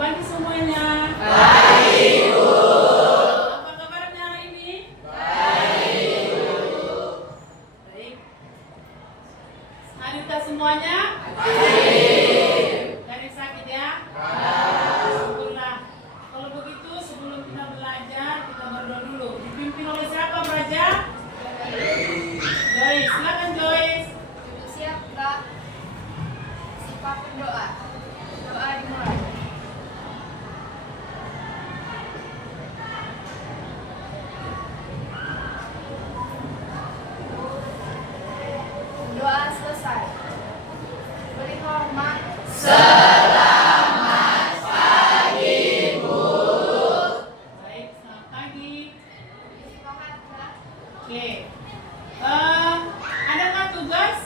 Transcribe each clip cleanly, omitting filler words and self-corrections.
pagi semuanya. Baik, Bu. Apa kabarnya hari ini? Baik, Bu. Baik. Hadirkah semuanya? Hadir. Dari sakit ya? Baik. Syukurlah. Kalau begitu sebelum kita belajar, kita berdoa dulu. Dipimpin oleh siapa, Raja? Joyce, silakan Joyce. Duduk siap, Kak. Sifat berdoa. Doa dimulai. Doa selesai. Beri hormat. Selamat pagi, Bu. Baik, selamat pagi. Istirahat, Kak. Oke. Adakah tugas?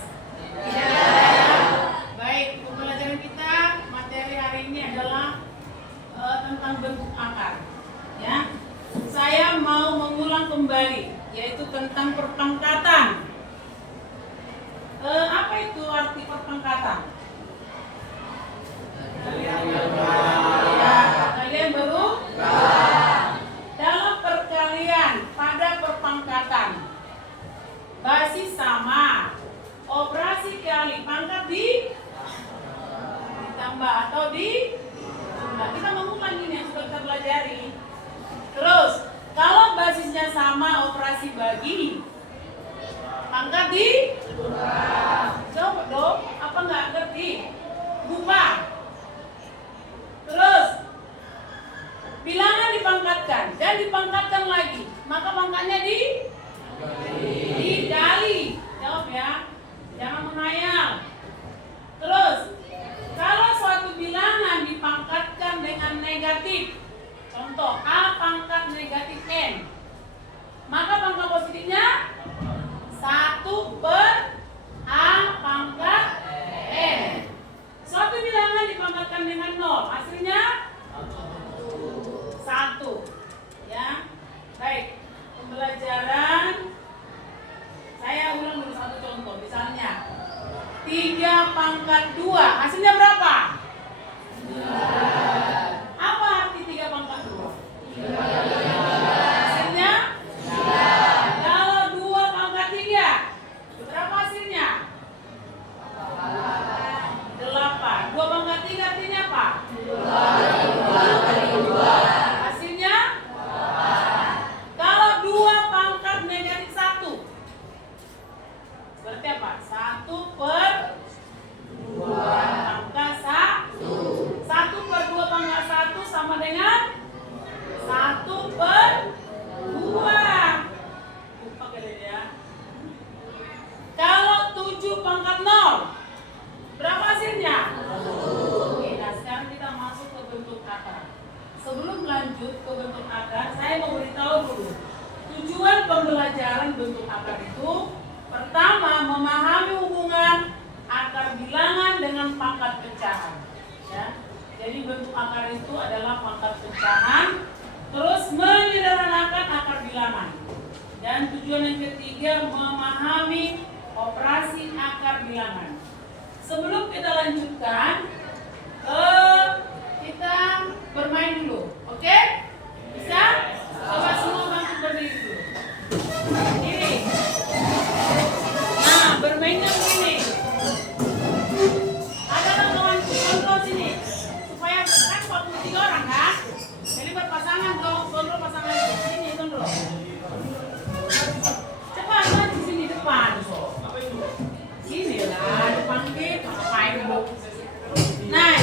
Baik, pembelajaran kita materi hari ini adalah tentang bentuk akar. Ya, saya mau mengulang kembali, yaitu tentang perpangkatan. Apa itu arti perpangkatan? Ya, kalian baru? Dalam perkalian pada perpangkatan, basis sama, operasi kali pangkat ditambah atau dijumlah. Kita mengulang ini yang sudah kita pelajari. Terus, kalau basisnya sama, operasi bagi, pangkat coba dong, apa nggak ngerti? Lupa. Terus, bilangan dipangkatkan dan dipangkatkan lagi, maka pangkatnya dikali. Jawab ya, jangan menghayal. Terus, kalau suatu bilangan dipangkatkan dengan negatif, contoh A pangkat negatif N, maka pangkat positifnya 1 per A pangkat N. Suatu bilangan dipangkatkan dengan 0, hasilnya 1. Ya, baik. Pembelajaran saya ulang dulu satu contoh. Misalnya 3 pangkat 2, hasilnya berapa? Apa arti 3 pangkat 2? Hasilnya? Kalau 2 pangkat 3, berapa hasilnya? 8. 2 pangkat 3 artinya apa? Hasilnya? Kalau 2 pangkat negatif 1, berarti apa? 1 per 2 pangkat 1. 1 per 2 pangkat 1 sama dengan 1 per 2. Pakai deh ya. Kalau 7 pangkat 0, berapa hasilnya? Oke, nah sekarang kita masuk ke bentuk akar. Sebelum lanjut ke bentuk akar, saya mau beritahu dulu. Tujuan pembelajaran bentuk akar itu, pertama, memahami hubungan akar bilangan dengan pangkat pecahan. Ya. Jadi bentuk akar itu adalah pangkat pecahan, terus menyederhanakan akar bilangan. Dan tujuan yang ketiga, memahami operasi akar bilangan. Sebelum kita lanjutkan, kita bermain dulu, oke? Bisa? Coba semua bantu berdiri dulu. Ini. Nah, bermainnya begini. Ada kawan kontrol sini, supaya kan 43 orang kan? Jadi berpasangan dong, kontrol pasangan sini kontrol. Cepat maju sini depan. Sini lah, depan kita ngapain bu? Nah,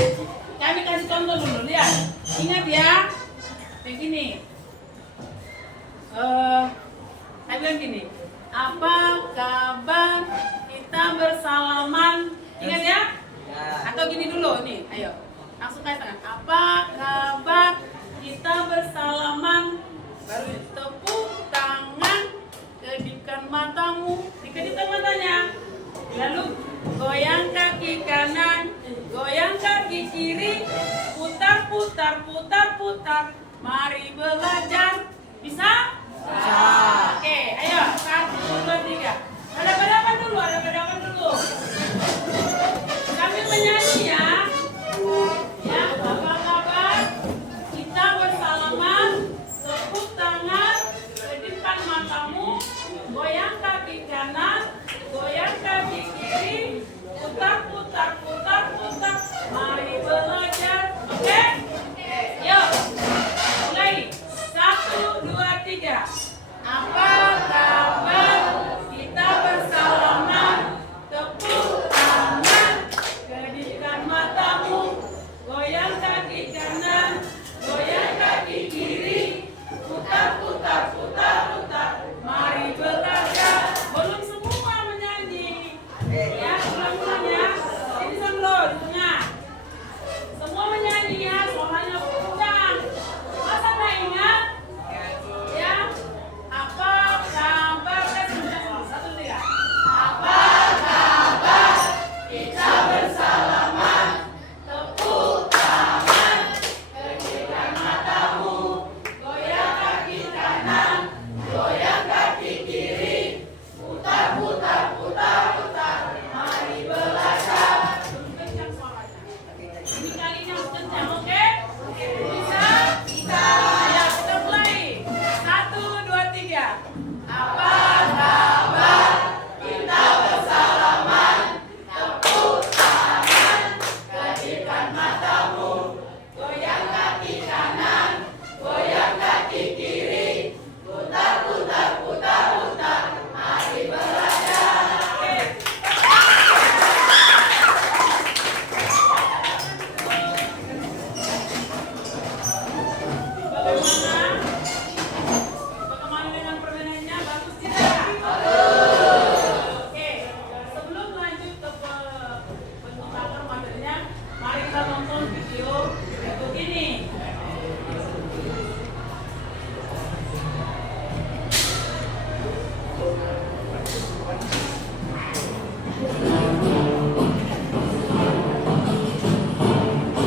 kami kasih contoh dulu, lihat. Ingat ya, begini. Saya bilang gini, apa kabar kita bersalaman? Ingat ya? Atau gini dulu nih, ayo. Langsung katakan, apa kabar kita bersalaman? Baru tepuk tangan, kedipkan matamu, dikedipkan matanya. Lalu goyang kaki kanan, goyang kaki kiri, putar putar putar putar. Mari belajar. Bisa? Bisa. Oke, ayo 1, 2, 3. Ada berapa dulu? Sambil menyanyi ya. Ya, apa kabar?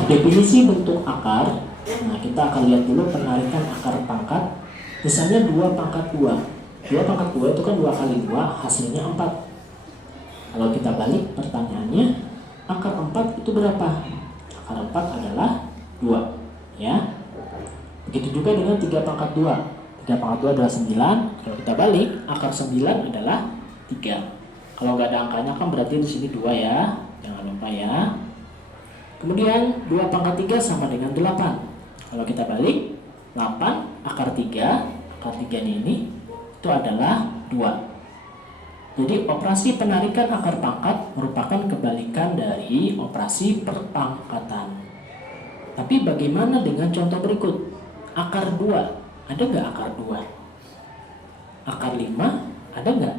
definisi bentuk akar. Nah, kita akan lihat dulu penarikan akar pangkat. Misalnya 2 pangkat 2. 2 pangkat 2 itu kan 2 kali 2, hasilnya 4. Kalau kita balik pertanyaannya, akar 4 itu berapa? Akar 4 adalah 2. Ya. Begitu juga dengan 3 pangkat 2. 3 pangkat 2 adalah 9. Kalau kita balik, akar 9 adalah 3. Kalau nggak ada angkanya kan berarti di sini 2 ya. Jangan lupa ya. Kemudian 2 pangkat 3 sama dengan 8. Kalau kita balik, 8 akar 3, akar 3 ini itu adalah 2. Jadi operasi penarikan akar pangkat merupakan kebalikan dari operasi perpangkatan. Tapi bagaimana dengan contoh berikut? Akar 2, ada nggak akar 2? Akar 5, ada nggak?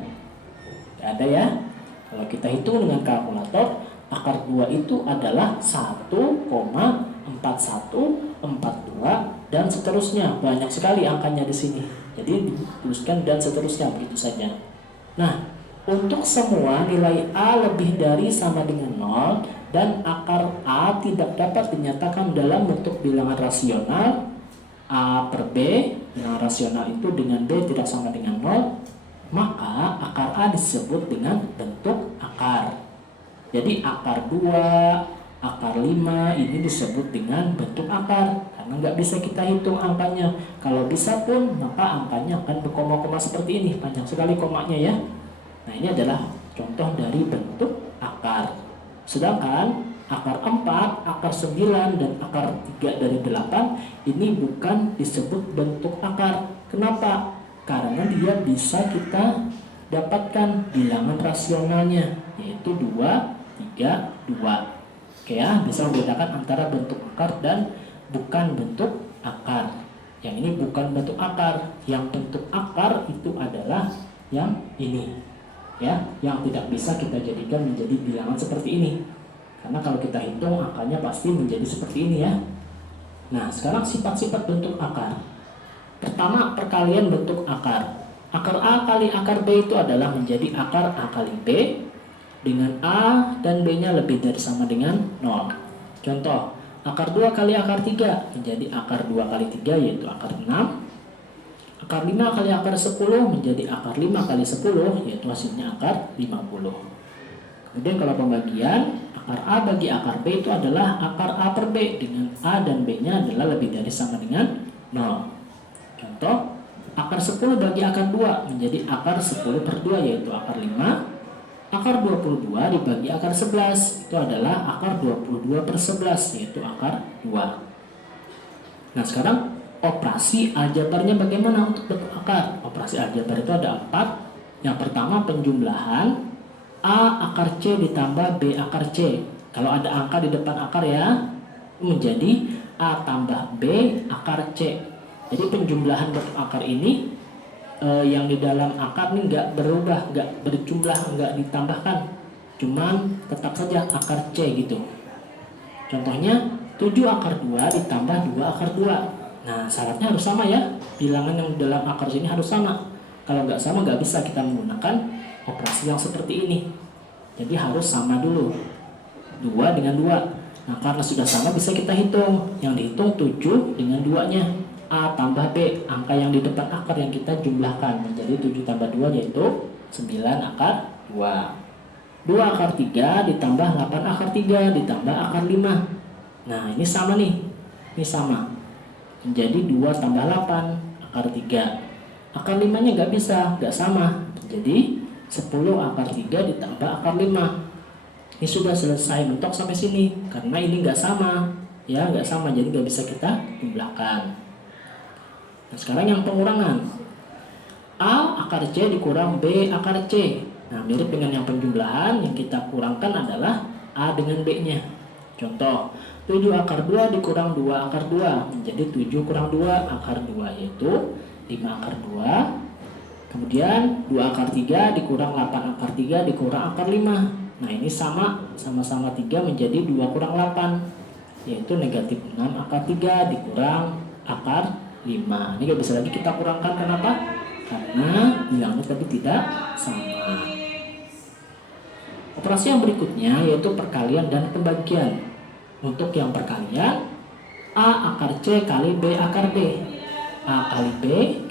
Nggak ada ya. Kalau kita hitung dengan kalkulator, akar 2 itu adalah 1,4142 dan seterusnya. Banyak sekali angkanya di sini. Jadi dituliskan dan seterusnya begitu saja. Nah, untuk semua nilai A lebih dari sama dengan 0 dan akar A tidak dapat dinyatakan dalam bentuk bilangan rasional A per B, bilangan rasional itu dengan B tidak sama dengan 0, maka akar A disebut dengan bentuk akar. Jadi akar 2, akar 5 ini disebut dengan bentuk akar karena nggak bisa kita hitung angkanya. Kalau bisa pun maka angkanya akan berkoma-koma seperti ini, panjang sekali komanya ya. Nah, ini adalah contoh dari bentuk akar. Sedangkan akar 4, akar 9, dan akar 3 dari 8 ini bukan disebut bentuk akar. Kenapa? Karena dia bisa kita dapatkan bilangan rasionalnya, yaitu 2, 3, 2. Oke ya, bisa membedakan antara bentuk akar dan bukan bentuk akar. Yang ini bukan bentuk akar, yang bentuk akar itu adalah yang ini. Ya, yang tidak bisa kita jadikan menjadi bilangan seperti ini. Karena kalau kita hitung angkanya pasti menjadi seperti ini ya. Nah, sekarang sifat-sifat bentuk akar. Pertama, perkalian bentuk akar. Akar A kali akar B itu adalah menjadi akar A kali B dengan A dan B-nya lebih dari sama dengan 0. Contoh, akar 2 kali akar 3 menjadi akar 2 kali 3 yaitu akar 6. Akar 5 kali akar 10 menjadi akar 5 kali 10 yaitu hasilnya akar 50. Kemudian kalau pembagian, akar A bagi akar B itu adalah akar A per B dengan A dan B-nya adalah lebih dari sama dengan 0. Contoh, akar 10 bagi akar 2 menjadi akar 10 per 2 yaitu akar 5. Akar 22 dibagi akar 11 itu adalah akar 22 per 11 yaitu akar 2. Nah, sekarang operasi aljabarnya bagaimana untuk bentuk akar? Operasi aljabar itu ada 4. Yang pertama, penjumlahan A akar C ditambah B akar C. Kalau ada angka di depan akar ya, menjadi A tambah B akar C. Jadi penjumlahan bentuk akar ini yang di dalam akar ini nggak berubah, nggak berjumlah, nggak ditambahkan, cuman tetap saja akar C gitu. Contohnya 7 akar 2 ditambah 2 akar 2. Nah, syaratnya harus sama ya, bilangan yang dalam akar sini harus sama. Kalau nggak sama nggak bisa kita menggunakan operasi yang seperti ini. Jadi harus sama dulu, 2 dengan 2. Nah, karena sudah sama bisa kita hitung. Yang dihitung 7 dengan 2-nya. A tambah B, angka yang di depan akar yang kita jumlahkan menjadi 7 tambah 2 yaitu 9 akar 2. 2 akar 3 ditambah 8 akar 3 ditambah akar 5. Nah, ini sama nih. Ini sama. Menjadi 2 tambah 8 akar 3. Akar 5-nya nggak bisa, nggak sama. Jadi 10 akar 3 ditambah akar 5. Ini sudah selesai mentok sampai sini. Karena ini nggak sama. Ya, nggak sama, jadi nggak bisa kita jumlahkan. Nah, sekarang yang pengurangan. A akar C dikurang B akar C. Nah, mirip dengan yang penjumlahan, yang kita kurangkan adalah A dengan B-nya. Contoh, 7 akar 2 dikurang 2 akar 2 menjadi 7 kurang 2 akar 2 yaitu 5 akar 2. Kemudian 2 akar 3 dikurang 8 akar 3 dikurang akar 5. Nah, ini sama-sama 3 menjadi 2 kurang 8 yaitu negatif 6 akar 3 dikurang akar 5. Ini gak bisa lagi kita kurangkan, kenapa? Karena bilangnya tadi tidak sama. Operasi yang berikutnya yaitu perkalian dan pembagian. Untuk yang perkalian, A akar C kali B akar B. A kali B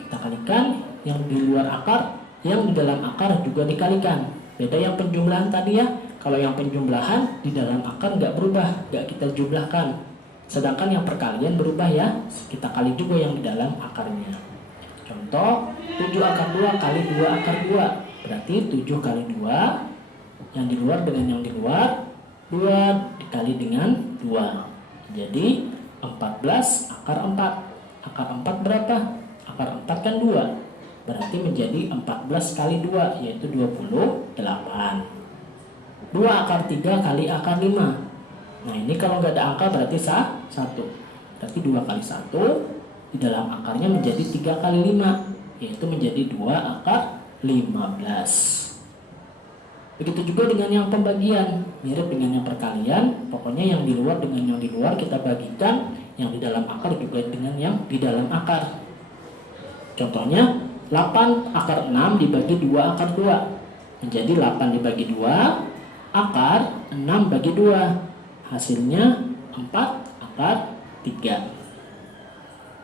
kita kalikan, yang di luar akar, yang di dalam akar juga dikalikan. Beda yang penjumlahan tadi ya. Kalau yang penjumlahan di dalam akar nggak berubah, nggak kita jumlahkan. Sedangkan yang perkalian berubah ya, kita kali juga yang di dalam akarnya. Contoh, 7 akar 2 kali 2 akar 2. Berarti 7 kali 2, yang di luar dengan yang di luar, 2 dikali dengan 2. Jadi 14 akar 4. Akar 4 berapa? Akar 4 kan 2. Berarti menjadi 14 kali 2, yaitu 28. 2 akar 3 kali akar 5. Nah ini kalau nggak ada angka berarti 1. Berarti 2 kali 1 di dalam akarnya menjadi 3 kali 5, yaitu menjadi 2 akar 15. Begitu juga dengan yang pembagian, mirip dengan yang perkalian. Pokoknya yang di luar dengan yang di luar kita bagikan, yang di dalam akar juga dengan yang di dalam akar. Contohnya 8 akar 6 dibagi 2 akar 2 menjadi 8 dibagi 2 akar 6 bagi 2. Hasilnya 4 akar 3.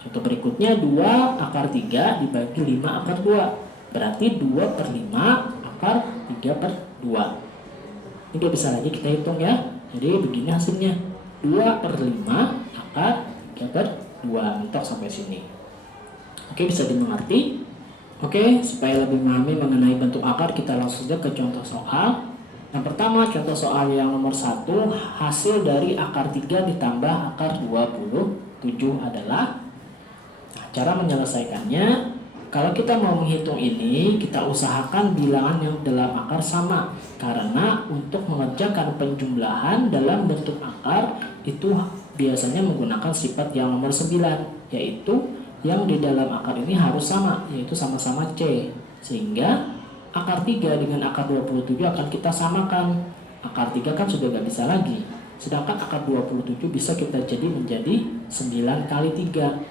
Contoh berikutnya 2 akar 3 dibagi 5 akar 2. Berarti 2 per 5 akar 3 per 2. Ini gak bisa lagi kita hitung ya. Jadi begini hasilnya, 2 per 5 akar 3 per 2. Mentok sampai sini. Oke, bisa dimengerti? Oke, supaya lebih memahami mengenai bentuk akar, kita langsung saja ke contoh soal. Yang pertama, contoh soal yang nomor 1, hasil dari akar 3 ditambah akar 27 adalah. Cara menyelesaikannya, kalau kita mau menghitung ini, kita usahakan bilangan yang dalam akar sama. Karena untuk mengerjakan penjumlahan dalam bentuk akar, itu biasanya menggunakan sifat yang nomor 9, yaitu yang di dalam akar ini harus sama, yaitu sama-sama C. Sehingga akar 3 dengan akar 27 akan kita samakan. Akar 3 kan sudah gak bisa lagi. Sedangkan akar 27 bisa kita jadi menjadi 9 kali 3.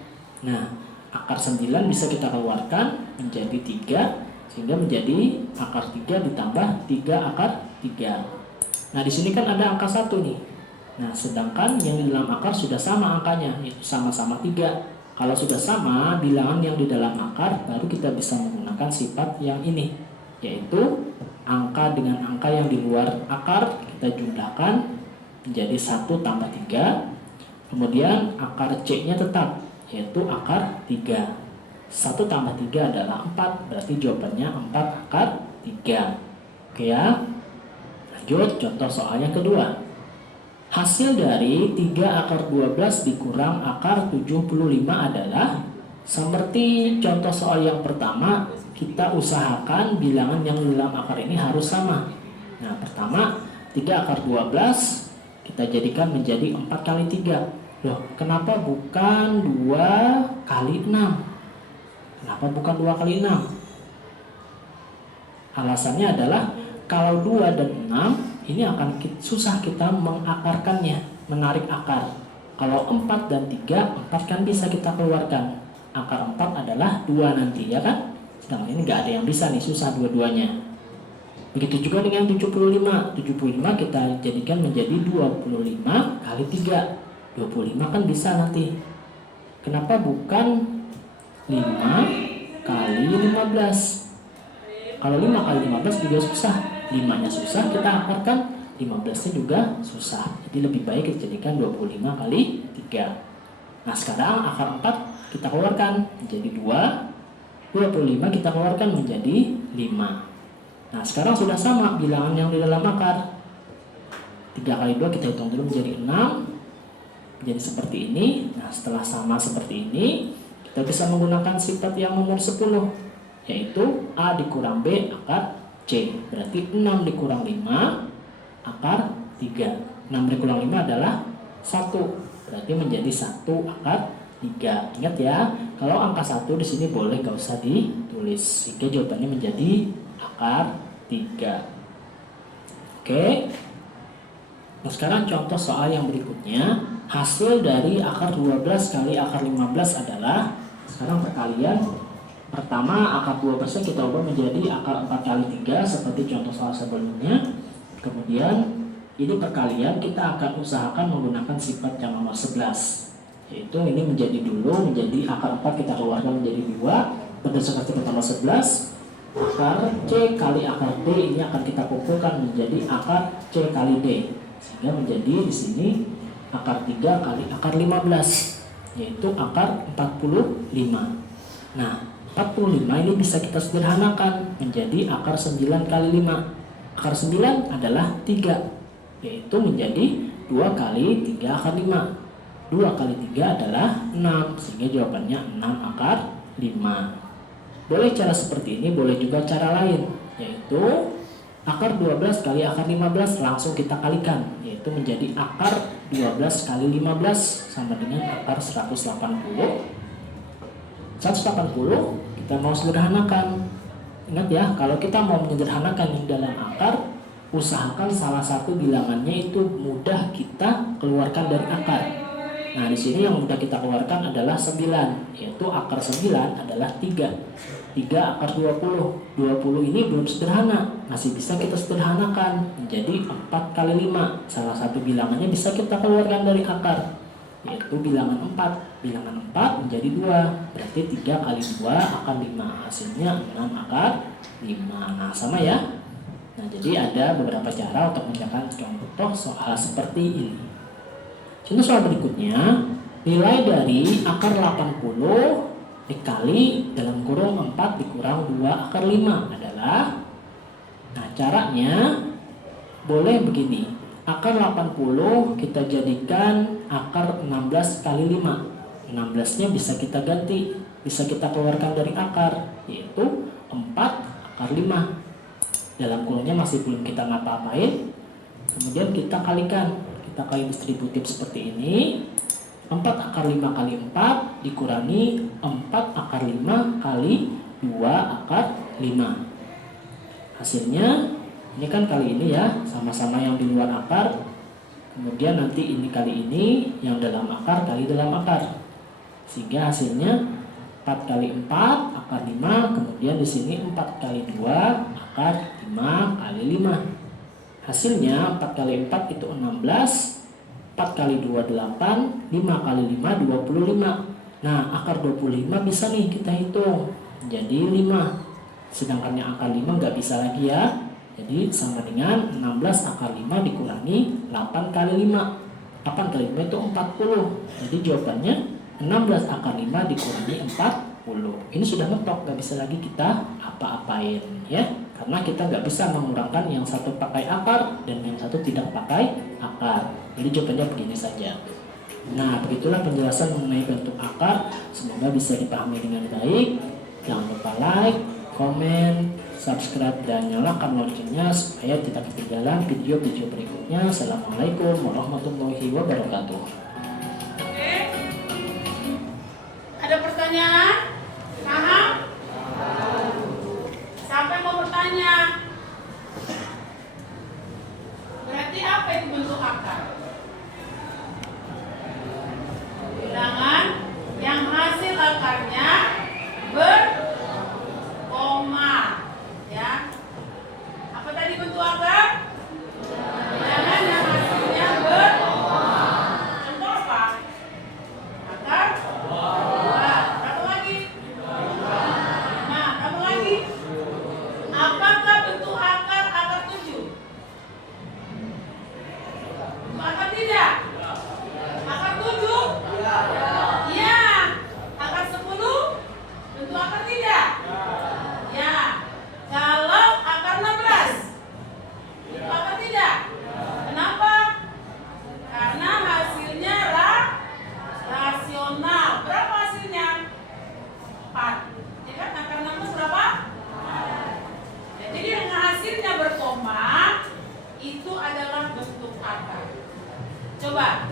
Nah, akar 9 bisa kita keluarkan menjadi 3, sehingga menjadi akar 3 ditambah 3 akar 3. Nah, di sini kan ada angka 1 nih. Nah, sedangkan yang di dalam akar sudah sama angkanya, yaitu sama-sama 3. Kalau sudah sama bilangan yang di dalam akar, baru kita bisa menggunakan sifat yang ini, yaitu angka dengan angka yang di luar akar kita jumlahkan menjadi 1 tambah 3. Kemudian akar C-nya tetap, yaitu akar 3. 1 tambah 3 adalah 4, berarti jawabannya 4 akar 3. Oke ya. Lanjut contoh soal yang kedua. Hasil dari 3 akar 12 dikurang akar 75 adalah. Seperti contoh soal yang pertama, kita usahakan bilangan yang dalam akar ini harus sama. Nah, pertama 3 akar 12 kita jadikan menjadi 4 kali 3. Loh, kenapa bukan 2 kali 6? Kenapa bukan 2 kali 6? Alasannya adalah kalau 2 dan 6 ini akan susah kita mengakarkannya, menarik akar. Kalau 4 dan 3, 4 kan bisa kita keluarkan. Akar 4 adalah 2 nanti, ya kan? Sedangkan ini nggak ada yang bisa nih, susah dua-duanya. Begitu juga dengan 75. 75 kita jadikan menjadi 25 kali 3. 25 kan bisa nanti. Kenapa bukan 5 kali 15? Kalau 5 kali 15 juga susah. 5-nya susah kita akarkan, 15-nya juga susah. Jadi lebih baik kita jadikan 25 kali 3. Nah, sekarang akar 4 kita keluarkan menjadi 2. 25 kita keluarkan menjadi 5. Nah, sekarang sudah sama bilangan yang di dalam akar. 3 kali 2 kita hitung dulu menjadi 6. Jadi seperti ini. Nah, setelah sama seperti ini, kita bisa menggunakan sifat yang nomor 10, yaitu A dikurang B akar C. Berarti 6 dikurang 5 akar 3. 6 dikurang 5 adalah 1. Berarti menjadi 1 akar 3. Ingat ya, kalau angka 1 di sini boleh gak usah ditulis, sehingga jawabannya menjadi akar 3. Oke. Nah, sekarang contoh soal yang berikutnya. Hasil dari akar 12 kali akar 15 adalah. Sekarang perkalian. Pertama, akar 12 kita ubah menjadi akar 4 kali 3 seperti contoh soal sebelumnya. Kemudian ini perkalian, kita akan usahakan menggunakan sifat yang nomor 11, yaitu ini menjadi akar 4 kita keluarkan menjadi 2 berdasarkan sifat nomor 11. Akar C kali akar D ini akan kita kumpulkan menjadi akar C kali D, sehingga menjadi di sini akar 3 kali akar 15, yaitu akar 45. Nah, 45 ini bisa kita sederhanakan menjadi akar 9 kali 5. Akar 9 adalah 3, yaitu menjadi 2 kali 3 akar 5. 2 kali 3 adalah 6, sehingga jawabannya 6 akar 5. Boleh cara seperti ini, boleh juga cara lain, yaitu akar 12 kali akar 15 langsung kita kalikan, yaitu menjadi akar 12 kali 15 sama dengan akar 180. 180 kita mau sederhanakan. Ingat ya, kalau kita mau menyederhanakan yang dalam akar, usahakan salah satu bilangannya itu mudah kita keluarkan dari akar. Nah, di sini yang mudah kita keluarkan adalah 9, yaitu akar 9 adalah 3. 3 akar 20. 20 ini belum sederhana, masih bisa kita sederhanakan menjadi 4 kali 5. Salah satu bilangannya bisa kita keluarkan dari akar, yaitu bilangan 4. Bilangan 4 menjadi 2, berarti 3 kali 2 akar 5. Hasilnya 6 akar 5. Nah, sama ya. Nah, jadi ada beberapa cara untuk mengerjakan contoh soal seperti ini. Contoh soal berikutnya, nilai dari akar 80 dikali dalam kurung 4 dikurang 2 akar 5 adalah, nah caranya boleh begini. Akar 80 kita jadikan akar 16 kali 5. 16-nya bisa kita ganti, bisa kita keluarkan dari akar, yaitu 4 akar 5. Dalam kurungnya masih belum kita ngapa-ngapain. Kemudian kita kalikan, kita kali distributif seperti ini. 4 akar 5 kali 4 dikurangi 4 akar 5 kali 2 akar 5. Hasilnya, ini kan kali ini ya, sama-sama yang di luar akar. Kemudian nanti ini kali ini, yang dalam akar kali dalam akar. Sehingga hasilnya 4 kali 4 akar 5, kemudian di sini 4 kali 2 akar 5 kali 5. Hasilnya 4 kali 4 itu 16, 4 kali 2 8, 5 kali 5 25. Nah, akar 25 bisa nih kita hitung jadi 5. Sedangkan yang akar 5 nggak bisa lagi ya. Jadi sama dengan 16 akar 5 dikurangi 8 kali 5. 8 kali 5 itu 40. Jadi jawabannya 16 akar 5 dikurangi 40. Ini sudah mentok, nggak bisa lagi kita apa-apain ya. Karena kita nggak bisa mengurangkan yang satu pakai akar dan yang satu tidak pakai akar. Jadi jawabannya begini saja. Nah, begitulah penjelasan mengenai bentuk akar. Semoga bisa dipahami dengan baik. Jangan lupa like, komen, subscribe, dan nyalakan loncengnya supaya tidak ketinggalan video-video berikutnya. Assalamualaikum warahmatullahi wabarakatuh. Oke. Ada pertanyaan? Paham? Siapa yang mau bertanya? Berarti apa itu bentuk akar? Bilangan yang hasil akarnya berkoma, ya. Apa tadi bentuk akar? Bilangan yang hasilnya berkoma. Contoh apa? Akar 2. Berapa lagi? 5. Berapa lagi? Apakah bentuk akar 7? Akar tidak? Akar 7? Iya. Akar 10? Bentuk akar tidak? Ya. Kalau akar 16? Bentuk akar tidak? Kenapa? Karena hasilnya rasional. Berapa hasilnya? 4. Ya kan, akar 16 berapa? Ya, jadi dengan hasilnya berkoma, itu adalah bentuk akar. Coba,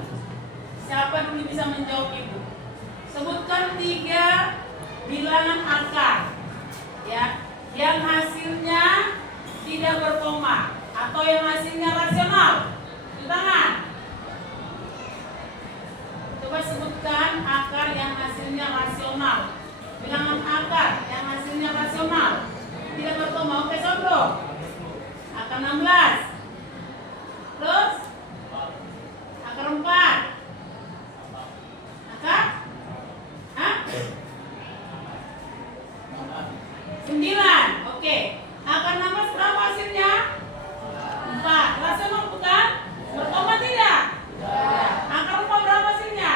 siapa dulu bisa menjawab ibu? Sebutkan 3 bilangan akar, ya, yang hasilnya tidak berkoma atau yang hasilnya rasional. Di tangan. Coba sebutkan akar yang hasilnya rasional. Bilangan akar yang hasilnya rasional tidak berkoma. Oke, contoh. Akar 16. Terus akar 4. Akar? Hah? 9. Oke. Akar 16 berapa hasilnya? 4. Rasional bukan? Berkoma tidak? Akar 4 berapa hasilnya?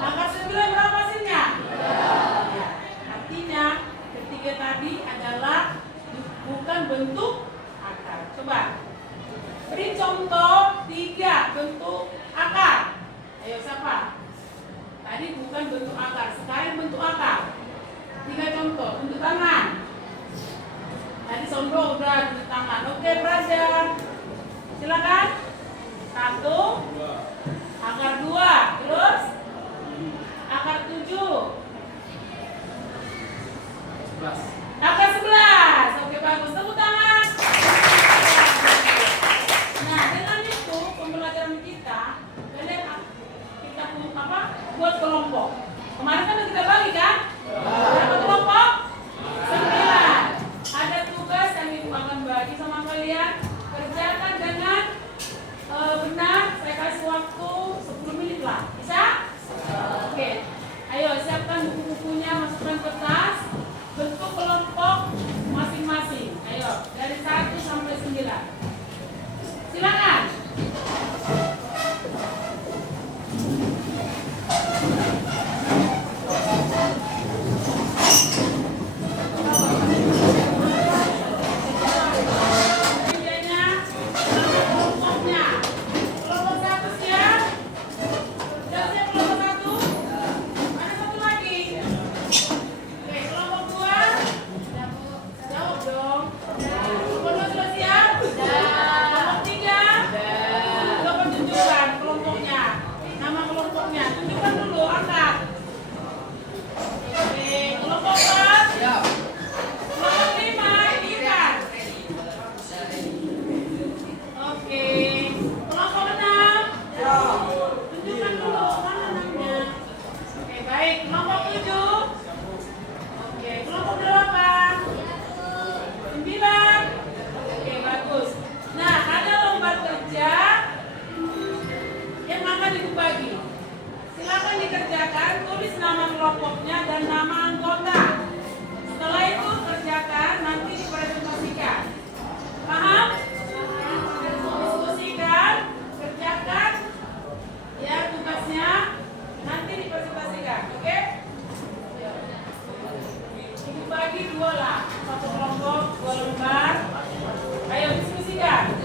Akar 9 berapa hasilnya? Ya. Artinya ketiga tadi adalah bukan bentuk akar. Coba beri contoh 3 bentuk akar. Ayo siapa? Tadi bukan bentuk akar, sekarang bentuk akar. 3 contoh. Bentuk tangan. Tadi Sondro udah bentuk tangan. Oke, belajar. Silakan. 1, akar 2, terus akar 7, akar 11. Oke, bagus. Tepuk tangan. Nah, dengan itu pembelajaran kita buat kelompok. Kemarin kan kita bagi kan? Berapa kelompok? 9. Ada tugas yang ibu akan bagi sama kalian. Kerjakan dengan benar. Saya kasih waktu 10 menit lah. Bisa? Oke. Ayo siapkan buku-bukunya, masukkan kertas. Bentuk kelompok masing-masing. Ayo dari 1 sampai 9. Silakan. Kelompoknya dan nama anggota. Setelah itu kerjakan, nanti dipresentasikan. Paham? Diskusikan, kerjakan. Ya, tugasnya nanti dipresentasikan. Oke? Ibu bagi 2 lah. 1 kelompok, 2 lembar. Ayo diskusikan.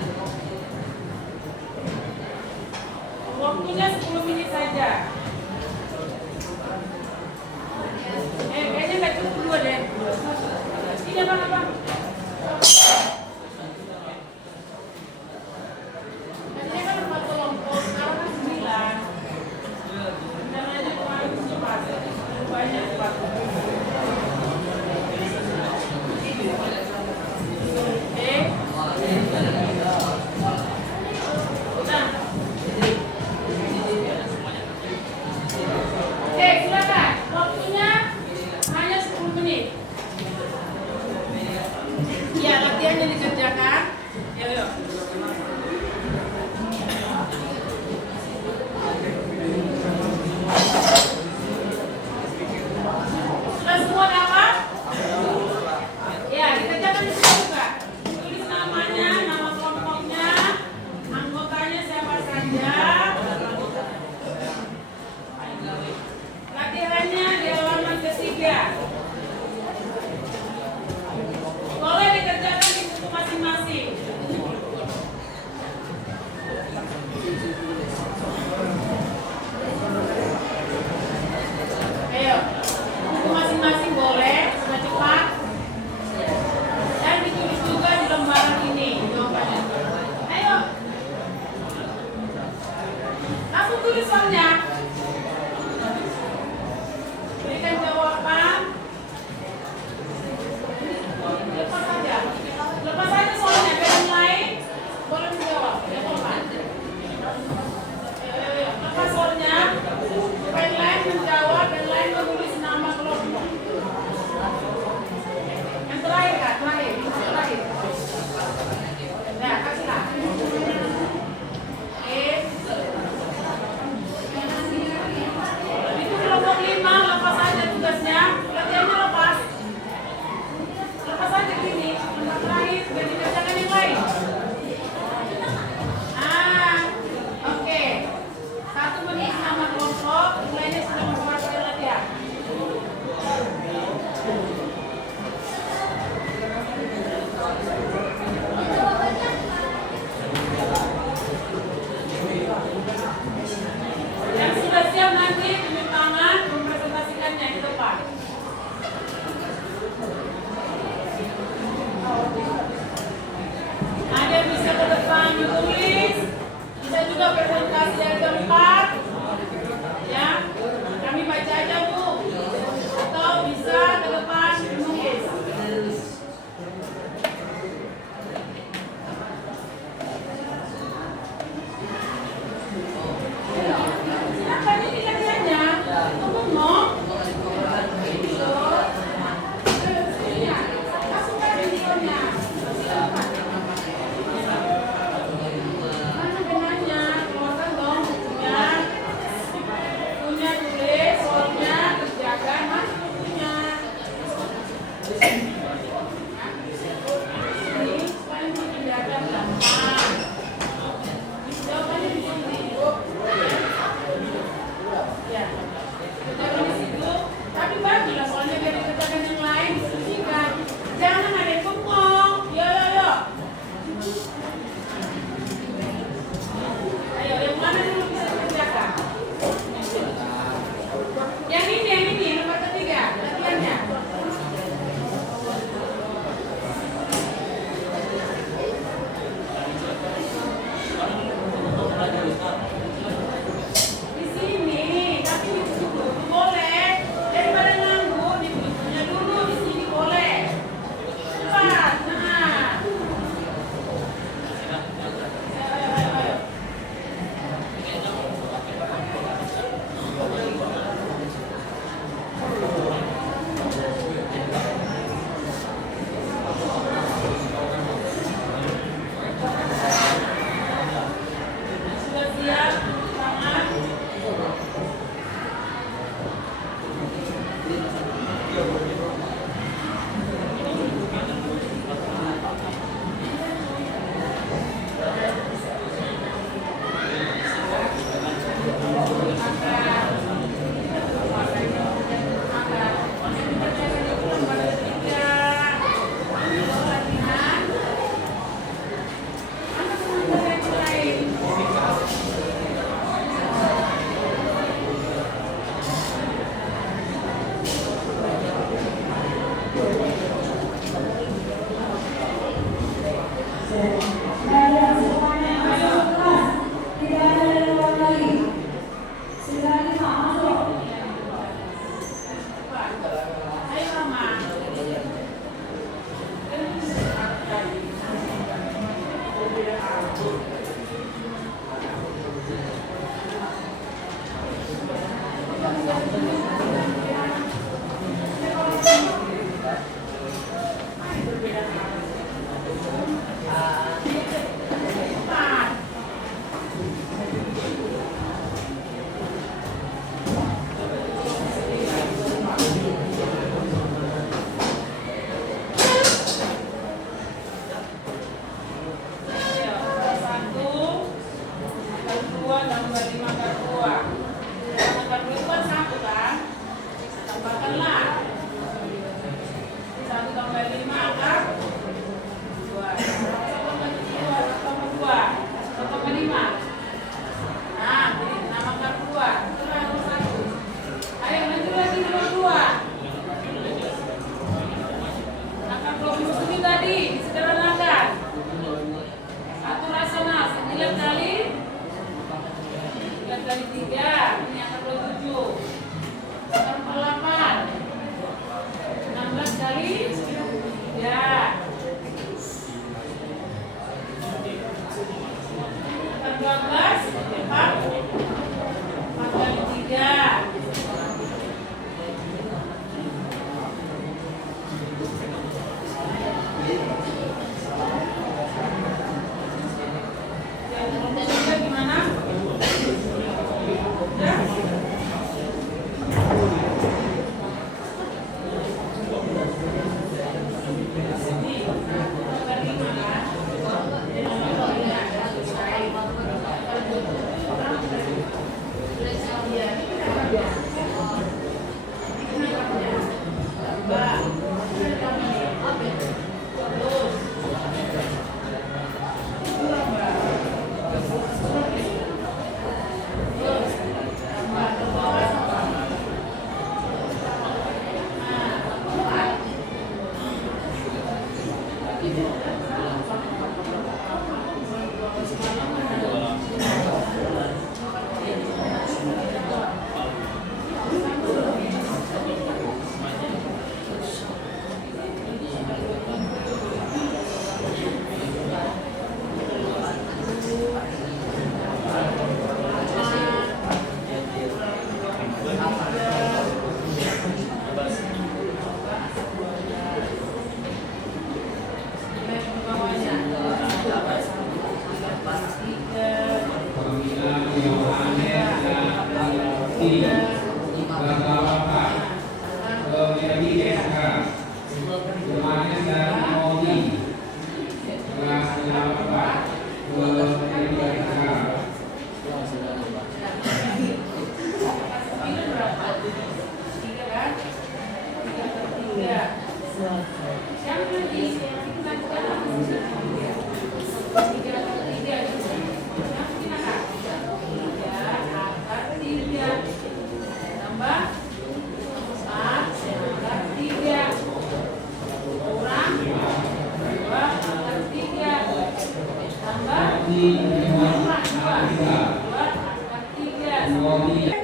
Waktunya 10 menit saja. Kayaknya nggak cukup 2 deh. Ini apa? Tadinya kan 4 kelompok, sekarang kan 9. Rencananya kemarin 4. Banyak 4. Oke, silakan. Waktunya hanya 10 menit. Ya, latihannya dikerjakan. Yuk. Sudah semua dapat? Ya, dikerjakan di sini juga. Tulis namanya, nama kelompoknya, anggotanya siapa saja. Latihannya di halaman ketiga. Boleh dikerjakan di buku masing-masing. Ayo, buku masing-masing boleh, sudah cepat. Dan ditulis juga di lembaran ini jawabannya. Ayo, langsung tulis soalnya. Berikan jawaban. Lepas saja soalnya, biar yang lain boleh menjawab. Jawaban. Lepas soalnya, supaya yang lain menjawab dan lain menulis nama kelompok. Yang terakhir kan, terakhir. Nah, kasihlah.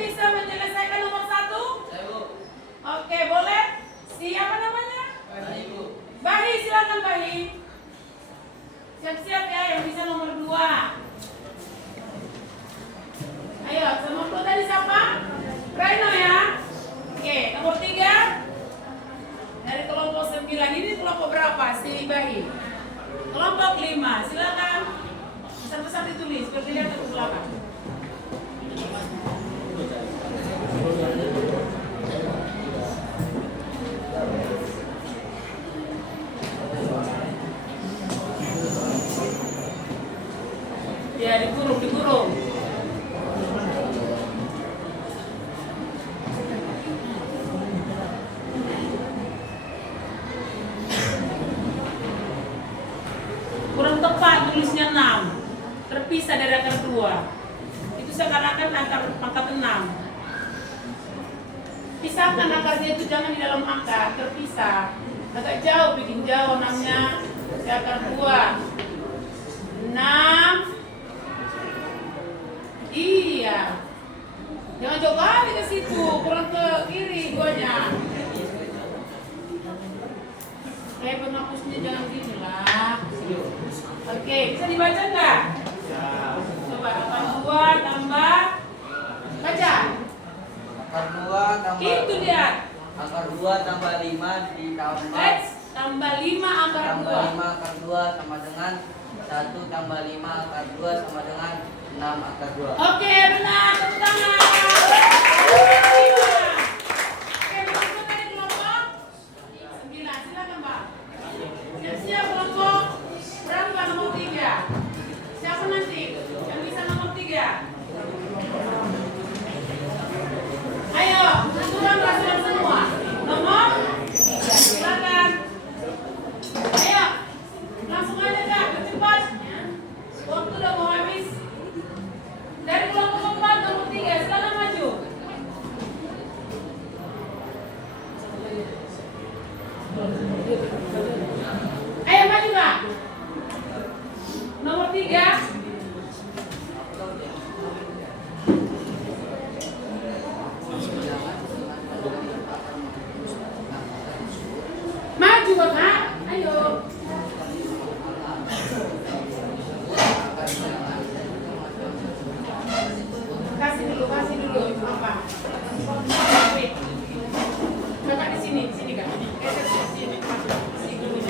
Bisa menyelesaikan nomor 1? Oke, boleh. Siapa namanya? Bahi, silakan Bahi. Siap-siap ya yang bisa nomor 2. Ayo, nomor 2 tadi siapa? Reno ya. Oke, nomor 3. Dari kelompok 9 ini kelompok berapa? Si Bahi. Kelompok 5, silakan. Pesan-pesan ditulis, berdiri ke belakang. Ya, dikurung. kan pangkat 6. Pisahkan akarnya itu, jangan di dalam akar, terpisah. Agak jauh, bikin jauh 6-nya di akar 2. 6. Iya. Jangan jauh kali ke situ, kurang ke kiri 2-nya. Kayak penghapusnya jangan gini lah. Oke, bisa dibaca nggak? Coba akar 2 tambah. Baca. Akar 2 tambah. Itu dia. Akar 2 tambah 5 ditambah. Let's tambah 5 akar 2. Tambah 5 akar 2 sama dengan 1 tambah 5 akar 2 sama dengan 6 akar 2. Oke, benar. Tepuk tangan. 5. Oke, berapa tadi kelompok? 9. Silakan, Mbak. Siap-siap kelompok. Berapa nomor 3? Siapa nanti yang bisa nomor 3? Ayo, tentukan rasulan semua. Nomor 3. Silakan. Ayo, langsung aja Kak, cepat. Waktu udah mau habis. Dari kelompok 4 nomor 3, silakan maju. Ayo maju Kak. Nomor 3. Maju Bapak, ayo. Kasih dulu apa? Wait. Kakak di sini Kak. Geser ke sini. Sini dulu.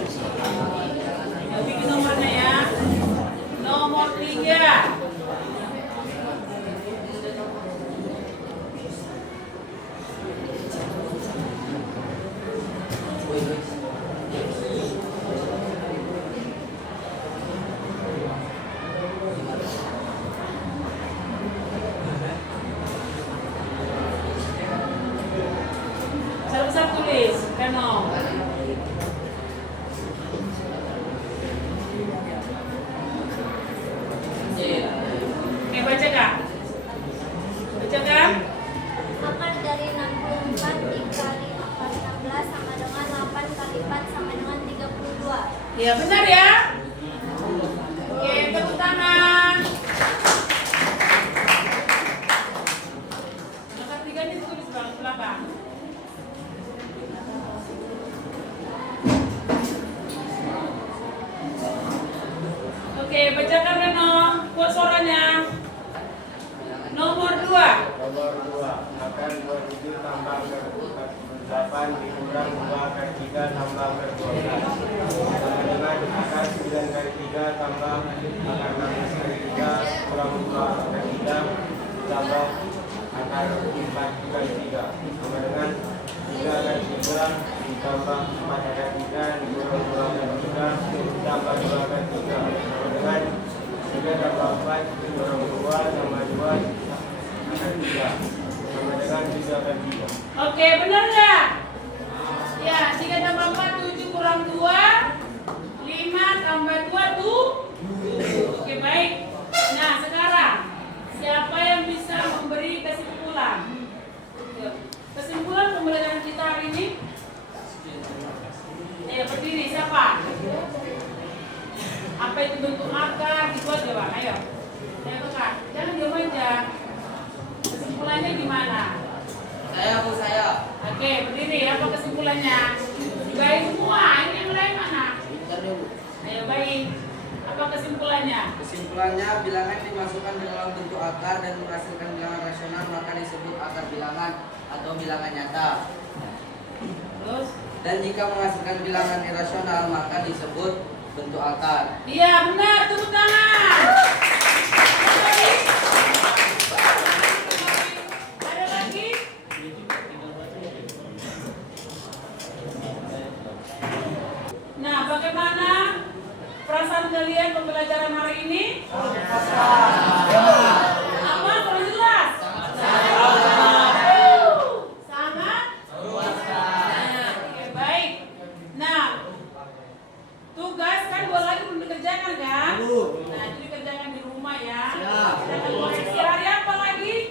Ya, bikin nomornya ya. Nomor 3. Besar tulis, Reno. Baca Kak. Baca Kak. Akar dari 64 dikali akar 16 sama dengan 8 kali 4 sama dengan 32. Iya benar ya. Oke, tepuk tangan. Akar 3 ini tulis belakang. Oke, bacakan Reno. Kuat suaranya. Nomor 2. Nomor 2, akar 27 tambah akar 48 dikurang 2 akar 3 tambah akar 12. Sama dengan akar 9 kali 3 tambah akar 16 kali 3 kurang 2 akar 3 tambah akar 4 kali 3. Sama dengan 3 akar 3 ditambah 4 akar 3 dikurang 2 akar 3 tambah 2 akar 3. Sama dengan 3 tambah 4 dikurang 2 tambah 2 akar 3 sama dengan 3 akar 3. Oke, benar nggak? Ya, 3 tambah 4, 7 kurang 2, 5 tambah 2 tuh. Oke, baik. Nah, sekarang siapa yang bisa memberi kesimpulan? Kesimpulan pembelajaran kita hari ini? Berdiri, siapa? Apa itu bentuk akar? Gitu aja Bang, ayo. Ayo Kak, jangan diam aja. Kesimpulannya gimana? Saya. Oke, berdiri. Apa kesimpulannya? Baik semua. Ini yang lain mana? Ayo baik. Apa kesimpulannya? Kesimpulannya, bilangan dimasukkan ke dalam bentuk akar dan menghasilkan bilangan rasional maka disebut akar bilangan atau bilangan nyata. Terus? Dan jika menghasilkan bilangan irasional maka disebut bentuk akar. Iya benar. Tepuk tangan. Ada lagi? Nah, bagaimana perasaan kalian pembelajaran hari ini? Apa? Kurang jelas? Sangat? Oke, baik. Nah, tugas kan dua lagi belum dikerjakan kan? Nah, itu dikerjakan di rumah ya. Kita akan koreksi hari apa lagi?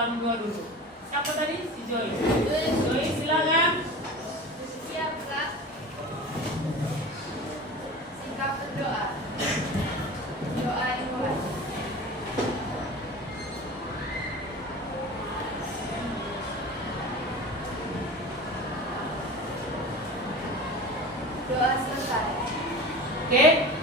dalam dua dulu. Siapa tadi? Si Joy. Joy silakan. Siap, Kak. Singkat berdoa. Doa dimulai. Doa selesai. Oke.